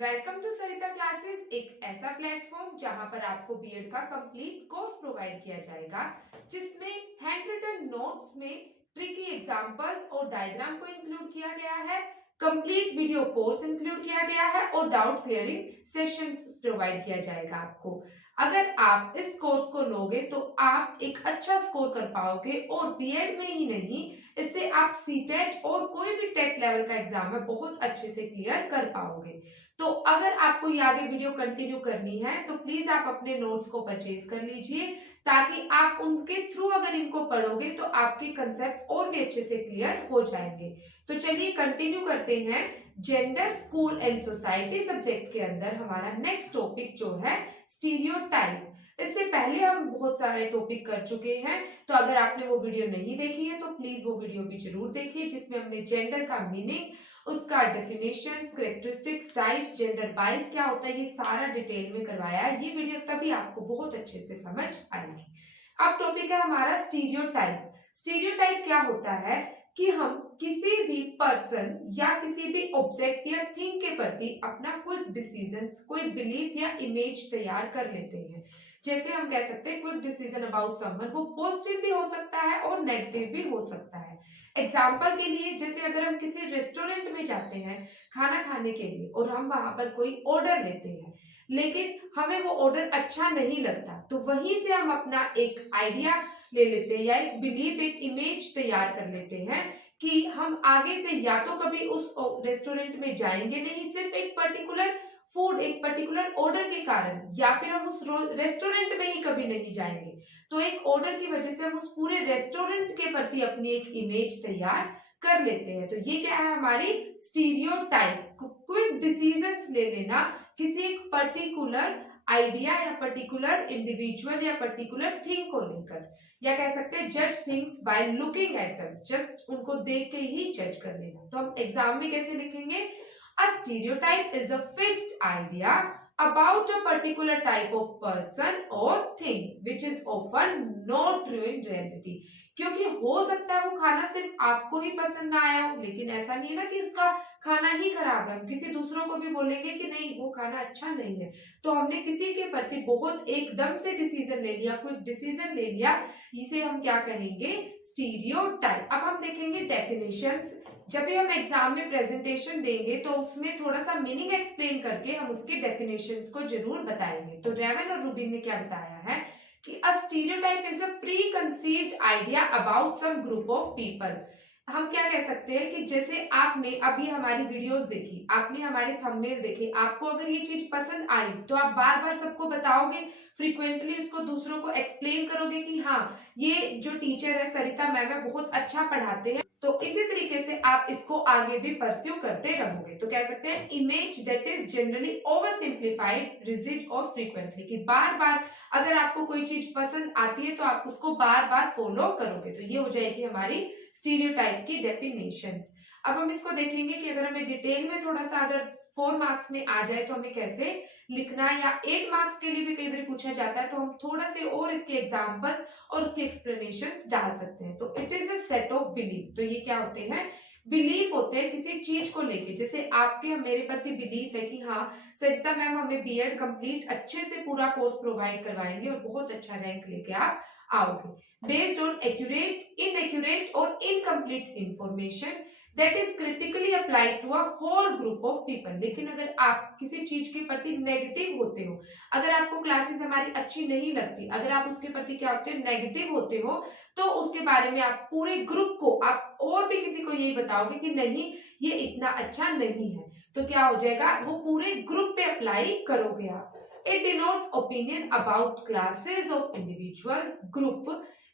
Welcome to Sarita classes, एक ऐसा platform जहां पर आपको बीएड का कंप्लीट कोर्स प्रोवाइड किया जाएगा, जिसमें हैंड रिटन नोट्स में ट्रिकी एग्जांपल्स और डायग्राम को इंक्लूड किया गया है। कंप्लीट वीडियो कोर्स इंक्लूड किया गया है और डाउट क्लियरिंग सेशंस प्रोवाइड किया जाएगा आपको। अगर आप इस कोर्स को लोगे तो आप एक अच्छा स्कोर कर पाओगे और बीएड में ही नहीं, इससे आप सीटेट और कोई भी टेट लेवल का एग्जाम है बहुत अच्छे से क्लियर कर पाओगे। तो अगर आपको ये आगे वीडियो कंटिन्यू करनी है तो प्लीज आप अपने नोट्स को परचेज कर लीजिए, ताकि आप उनके थ्रू अगर इनको पढ़ोगे तो आपके कंसेप्ट्स और भी अच्छे से क्लियर हो जाएंगे। तो चलिए कंटिन्यू करते हैं। Gender, school and society subject के अंदर हमारा नेक्स्ट टॉपिक जो है स्टीरियोटाइप। इससे पहले हम बहुत सारे टॉपिक कर चुके हैं, तो अगर आपने वो वीडियो नहीं देखी है तो प्लीज वो वीडियो भी जरूर देखिए, जिसमें हमने जेंडर का मीनिंग, उसका डेफिनेशंस, कैरेक्टरिस्टिक्स, टाइप्स, जेंडर बाइस क्या होता है, ये सारा डिटेल में करवाया है। ये वीडियो तभी आपको बहुत अच्छे से समझ आएगी। अब टॉपिक है हमारा स्टीरियोटाइप। स्टीरियोटाइप क्या होता है कि हम किसी भी पर्सन या किसी भी ऑब्जेक्ट या थिंग के प्रति अपना क्विक डिसीजंस, कोई बिलीफ या इमेज तैयार कर लेते हैं। जैसे हम कह सकते हैं क्विक डिसीजन अबाउट समवन, वो पॉजिटिव भी हो सकता है और नेगेटिव भी हो सकता है। एग्जाम्पल के लिए, जैसे अगर हम किसी रेस्टोरेंट में जाते हैं खाना खाने के लिए और हम वहां पर कोई ऑर्डर लेते हैं, लेकिन हमें वो ऑर्डर अच्छा नहीं लगता, तो वहीं से हम अपना एक आइडिया ले लेते हैं या एक बिलीफ, एक इमेज तैयार कर लेते हैं कि हम आगे से या तो कभी उस रेस्टोरेंट में जाएंगे नहीं, सिर्फ एक पर्टिकुलर फूड, एक पर्टिकुलर ऑर्डर के कारण, या फिर हम उस रेस्टोरेंट में ही कभी नहीं जाएंगे। तो एक ऑर्डर की वजह से हम उस पूरे रेस्टोरेंट के प्रति अपनी एक इमेज तैयार कर लेते हैं। तो ये क्या है, हमारी स्टीरियोटाइप। क्विक डिसीजंस ले लेना किसी एक पर्टिकुलर आइडिया या पर्टिकुलर इंडिविजुअल या पर्टिकुलर थिंग को लेकर, या कह सकते हैं जज things by looking at them, just उनको देख के ही जज कर लेना। तो हम एग्जाम में कैसे लिखेंगे, a stereotype is a fixed idea about a particular type of person or thing which is often not true in reality। क्योंकि हो सकता है वो खाना सिर्फ आपको ही पसंद ना आया हो, लेकिन ऐसा नहीं है ना कि उसका खाना ही खराब है, हम किसी दूसरों को भी बोलेंगे कि नहीं वो खाना अच्छा नहीं है। तो हमने किसी के प्रति बहुत एकदम से डिसीजन ले लिया, कोई डिसीजन ले लिया, इसे हम क्या कहेंगे, स्टीरियोटाइप। अब हम देखेंगे डेफिनेशंस। जब भी हम एग्जाम में प्रेजेंटेशन देंगे तो उसमें थोड़ा सा मीनिंग एक्सप्लेन करके हम उसके डेफिनेशंस को जरूर बताएंगे। तो रेवन और रूबिन ने क्या बताया है कि a stereotype is a preconceived idea about some group of people. हम क्या कह सकते हैं कि जैसे आपने अभी हमारी वीडियोस देखी, आपने हमारे थंबनेल देखे, आपको अगर ये चीज पसंद आई तो आप बार बार सबको बताओगे, फ्रीक्वेंटली उसको दूसरों को एक्सप्लेन करोगे कि हाँ ये जो टीचर है सरिता मैम है बहुत अच्छा पढ़ाते हैं। तो इसी तरीके से आप इसको आगे भी परस्यू करते रहोगे। तो कह सकते हैं image that is generally over simplified, rigid और फ्रीक्वेंटली, कि बार बार अगर आपको कोई चीज पसंद आती है तो आप उसको बार बार फॉलो करोगे। तो ये हो जाएगी हमारी स्टीरियोटाइप की डेफिनेशंस। अब हम इसको देखेंगे कि अगर हमें डिटेल में थोड़ा सा अगर 4 मार्क्स में आ जाए तो हमें कैसे लिखना है, या 8 मार्क्स के लिए भी कई बार पूछा जाता है तो हम थोड़ा से और इसके एग्जांपल्स और उसके एक्सप्लेनेशंस डाल सकते हैं। तो it is a set of belief. तो ये क्या होते हैं, बिलीफ होते हैं किसी चीज को लेके। जैसे आपके मेरे प्रति बिलीफ है कि हाँ सरिता मैम हमें बीएड कंप्लीट अच्छे से पूरा कोर्स प्रोवाइड करवाएंगे और बहुत अच्छा रैंक लेके आप आओगे, बेस्ड ऑन एक्यूरेट, इनएक्यूरेट और incomplete information that is critically applied to a whole group of people. लेकिन अगर आप किसी चीज के प्रति नेगेटिव होते हो, अगर आपको क्लासेस हमारी अच्छी नहीं लगती, अगर आप उसके प्रति क्या होते हो, नेगेटिव होते हो, तो उसके बारे में आप पूरे ग्रुप को, आप और भी किसी को यही बताओगे कि नहीं ये इतना अच्छा नहीं है, तो क्या हो जाएगा, वो पूरे ग्रुप पे अप्लाई करोगे आप। It denotes opinion about classes of individuals, group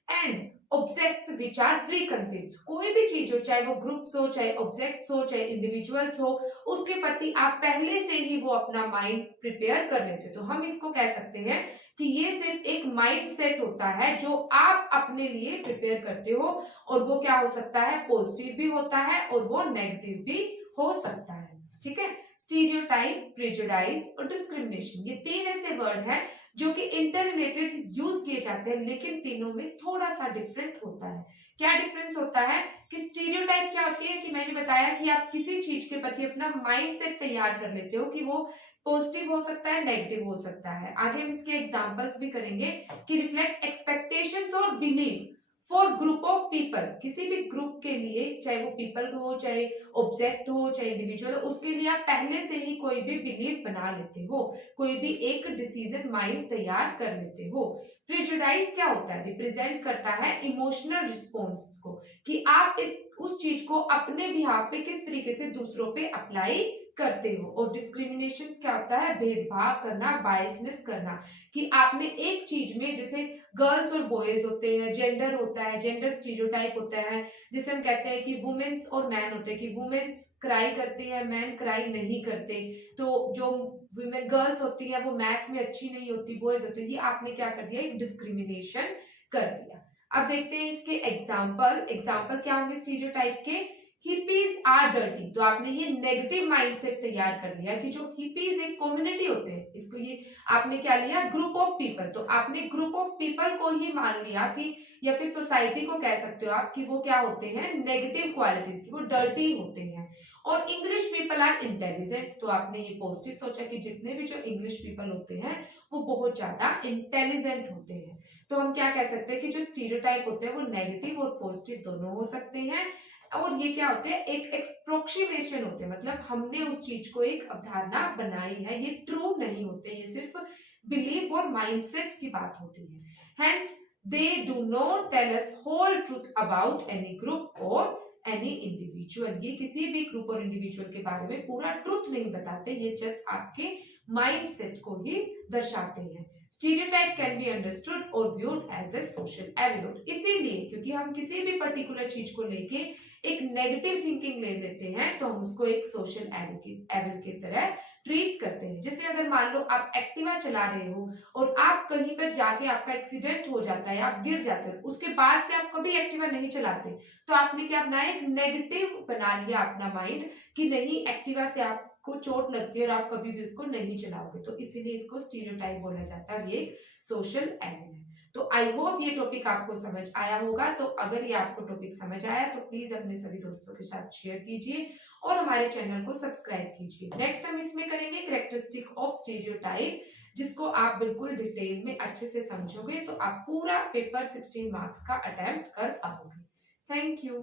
and objects which are preconceived। कोई भी चीज हो, चाहे वो ग्रुप्स हो, चाहे ऑब्जेक्ट्स हो, चाहे इंडिविजुअल्स हो, उसके प्रति आप पहले से ही वो अपना माइंड प्रिपेयर कर लेते हो। तो हम इसको कह सकते हैं कि ये सिर्फ एक माइंड सेट होता है जो आप अपने लिए प्रिपेयर करते हो, और वो क्या हो सकता है, पॉजिटिव भी होता है और वो नेगेटिव भी हो सकता है। ठीक है, स्टीरियोटाइप स्टीरियोटाइप, प्रेजुडाइज और डिस्क्रिमिनेशन, ये 3 ऐसे वर्ड हैं जो कि इंटर रिलेटेड यूज किए जाते हैं, लेकिन तीनों में थोड़ा सा डिफरेंट होता है। क्या डिफरेंस होता है कि स्टीरियोटाइप क्या होती है कि मैंने बताया कि आप किसी चीज के प्रति अपना माइंड सेट तैयार कर लेते हो कि वो पॉजिटिव हो सकता है, नेगेटिव हो सकता है। आगे हम इसके एग्जांपल्स भी करेंगे कि रिफ्लेक्ट एक्सपेक्टेशंस और belief for group of people, किसी भी ग्रुप के लिए, चाहे वो पीपल हो, चाहे ऑब्जेक्ट हो, चाहे इंडिविजुअल हो, उसके लिए आप पहले से ही कोई भी बिलीफ बना लेते हो, कोई भी एक डिसीजन माइंड तैयार कर लेते हो। प्रेजुडाइज क्या होता है, रिप्रेजेंट करता है इमोशनल रिस्पॉन्स को, कि आप उस चीज को अपने बिहाफ पे किस तरीके से दूसरों पे अप्लाई करते हो। और डिस्क्रिमिनेशन क्या होता है, भेदभाव करना, बायसनेस करना, कि आपने एक चीज में, जैसे गर्ल्स और बॉयज होते हैं, जेंडर होता है, जेंडर स्टीरियोटाइप होता है, जिसे हम कहते हैं कि वुमेन्स और मैन होते हैं, कि वुमेन्स क्राई करते हैं, मैन क्राई नहीं करते। तो जो वुमेन गर्ल्स होती है वो मैथ में अच्छी नहीं होती, बॉयज होते हैं, ये आपने क्या कर दिया, एक डिस्क्रिमिनेशन कर दिया। अब देखते हैं इसके एग्जाम्पल क्या होंगे स्टीरियोटाइप के। हिपीज आर डर्टी, तो आपने ये नेगेटिव माइंडसेट तैयार कर लिया कि जो हिपीज एक कम्युनिटी होते हैं, इसको ये आपने क्या लिया, ग्रुप ऑफ पीपल, तो आपने ग्रुप ऑफ पीपल को ही मान लिया कि, या फिर सोसाइटी को कह सकते हो आप कि वो क्या होते हैं, नेगेटिव क्वालिटीज की, वो डर्टी होते हैं। और इंग्लिश पीपल आर इंटेलिजेंट, तो आपने ये पॉजिटिव सोचा कि जितने भी जो इंग्लिश पीपल होते हैं वो बहुत ज्यादा इंटेलिजेंट होते हैं। तो हम क्या कह सकते हैं कि जो स्टीरियोटाइप होते हैं वो नेगेटिव और पॉजिटिव दोनों हो सकते हैं। और ये क्या होते हैं, एक एक्सप्रोक्सीमेशन होते हैं, मतलब हमने उस चीज को एक अवधारणा बनाई है, ये ट्रू नहीं होते, ये सिर्फ बिलीफ और माइंडसेट की बात होती है। Hence they do not tell us whole truth about any group और एनी इंडिविजुअल, ये किसी भी ग्रुप और इंडिविजुअल के बारे में पूरा ट्रूथ नहीं बताते, ये जस्ट आपके माइंडसेट को ही दर्शाते हैं। स्टीरियोटाइप कैन बी अंडरस्टूड और viewed as a social evil, इसीलिए क्योंकि हम किसी भी पर्टिकुलर चीज को लेके एक नेगेटिव थिंकिंग ले लेते हैं तो हम उसको एक सोशल एविल की तरह ट्रीट करते हैं। जैसे अगर मान लो आप एक्टिवा चला रहे हो और आप कहीं पर जाके आपका एक्सीडेंट हो जाता है, आप गिर जाते हो, उसके बाद से आप कभी एक्टिवा नहीं चलाते, तो आपने क्या अपना एक नेगेटिव बना लिया अपना माइंड कि नहीं, एक्टिवा से आपको चोट लगती है और आप कभी भी उसको नहीं चलाओगे, तो इसीलिए इसको स्टीरियोटाइप बोला जाता है, ये सोशल एविल है। तो आई होप ये टॉपिक आपको समझ आया होगा। तो अगर ये आपको टॉपिक समझ आया तो प्लीज अपने सभी दोस्तों के साथ शेयर कीजिए और हमारे चैनल को सब्सक्राइब कीजिए। नेक्स्ट हम इसमें करेंगे कैरेक्टरिस्टिक ऑफ स्टीरियोटाइप, जिसको आप बिल्कुल डिटेल में अच्छे से समझोगे तो आप पूरा पेपर 16 मार्क्स का अटेम्प्ट कर पाओगे। Thank you.